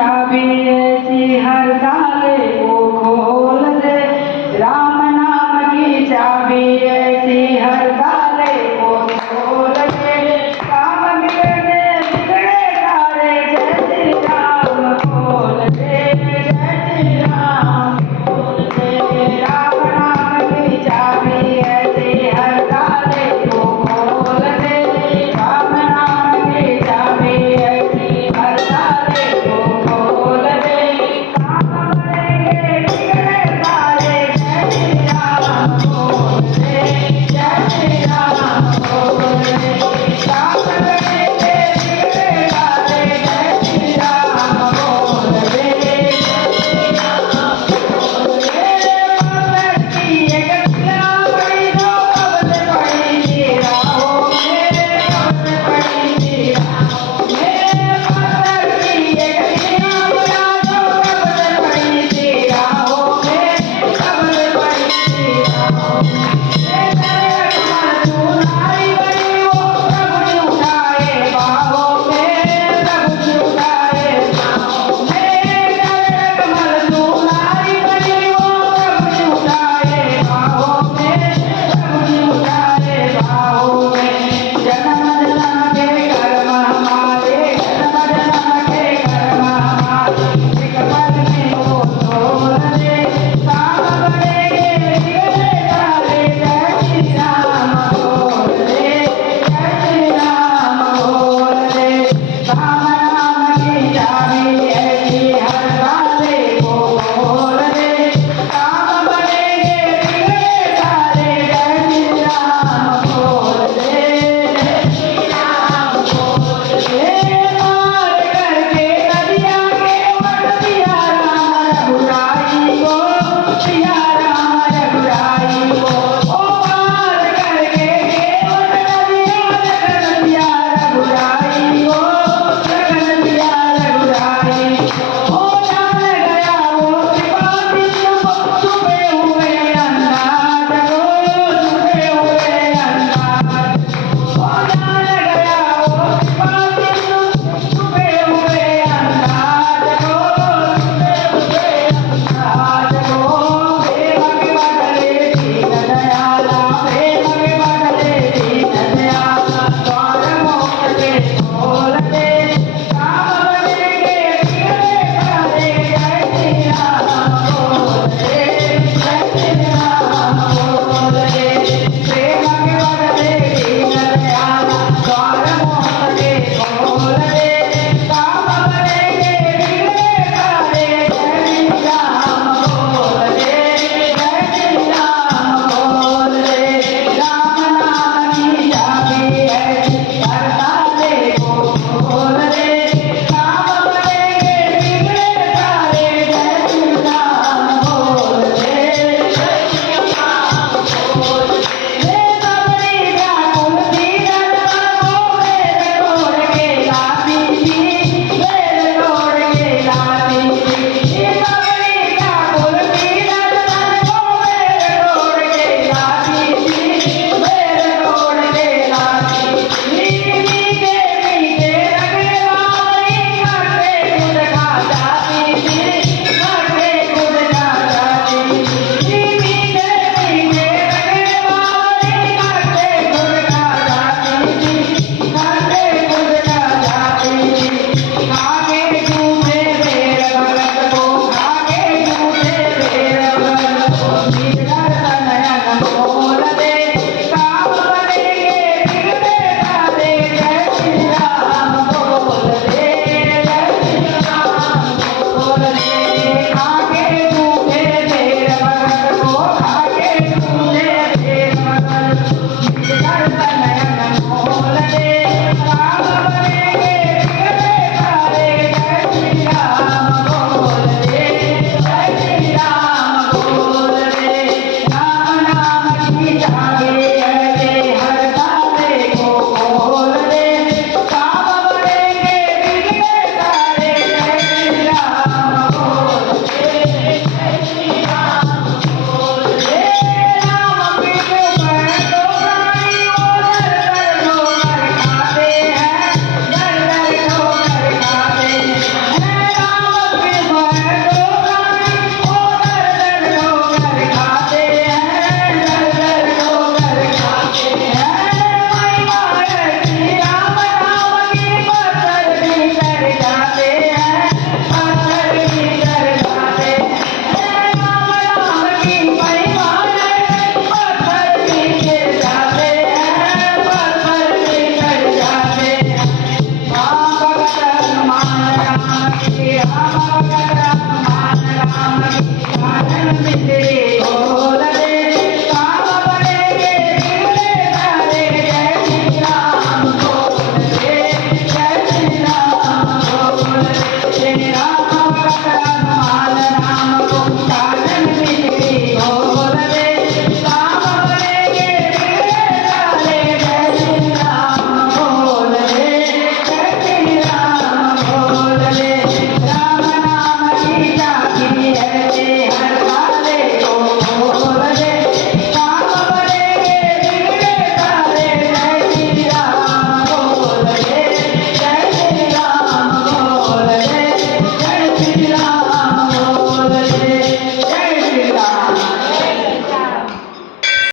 चाबी ऐसी हर ताले को खोल दे। राम नाम की चाबी ऐसी हर ताले को खोल दे। काम बिगड़े बिगड़े सारे जय श्री राम खोल दे। जय श्री राम खोल दे। राम नाम की चाबी ऐसी हर ताले को खोल दे। राम नाम की चाबी ऐसी हर ताले को खोल दे। काम बढ़ेंगे बिगड़े सारे जय श्री राम खोल दे। जय श्री राम खोल दे। काम बढ़ेंगे बिगड़े सारे जय श्री राम खोल दे। जय श्री राम खोल दे। मगर की एक दिया बड़ी जो कब से पड़ी थी राहों में, कब से पड़ी थी राहों में। मगर की एक दिया बड़ा जो कब से पड़ी थी राहों में, कब से पड़ी थी राहों में। तू नारी बनी वो प्रभु जी उठाए बाहों में, प्रभु जी उठाए बाहों में। कमल तू नारी बनी वो प्रभु जी उठाए बाहों में, प्रभु जी उठाए बाहों में। जन्म जन्म के कर्म हमारे, जन्म जन्म के कर्म हमारे, एक पल में वो तोड़ दे। काम बढ़ेंगे बिगड़े सारे जय श्री राम खोल दे। जय श्री राम खोल दे। काम